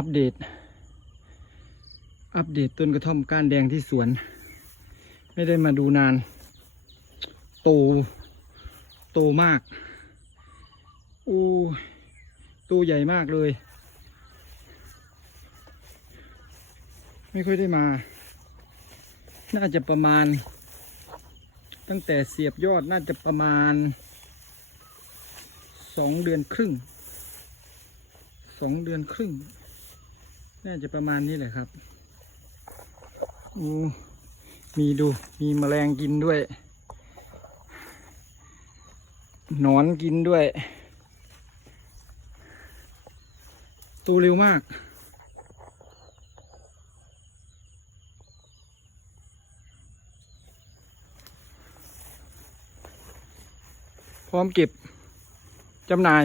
อัปเดต อัปเดตต้นกระท่อมก้านแดงที่สวน ไม่ได้มาดูนาน โต โตมากอู้โตใหญ่มากเลย ไม่ค่อยได้มา น่าจะประมาณ ตั้งแต่เสียบยอดน่าจะประมาณสองเดือนครึ่งสองเดือนครึ่ง น่าจะประมาณนี้แหละครับโอ้มีดูมีแมลงกินด้วยหนอนกินด้วยตัวเร็วมากพร้อมเก็บจำหน่าย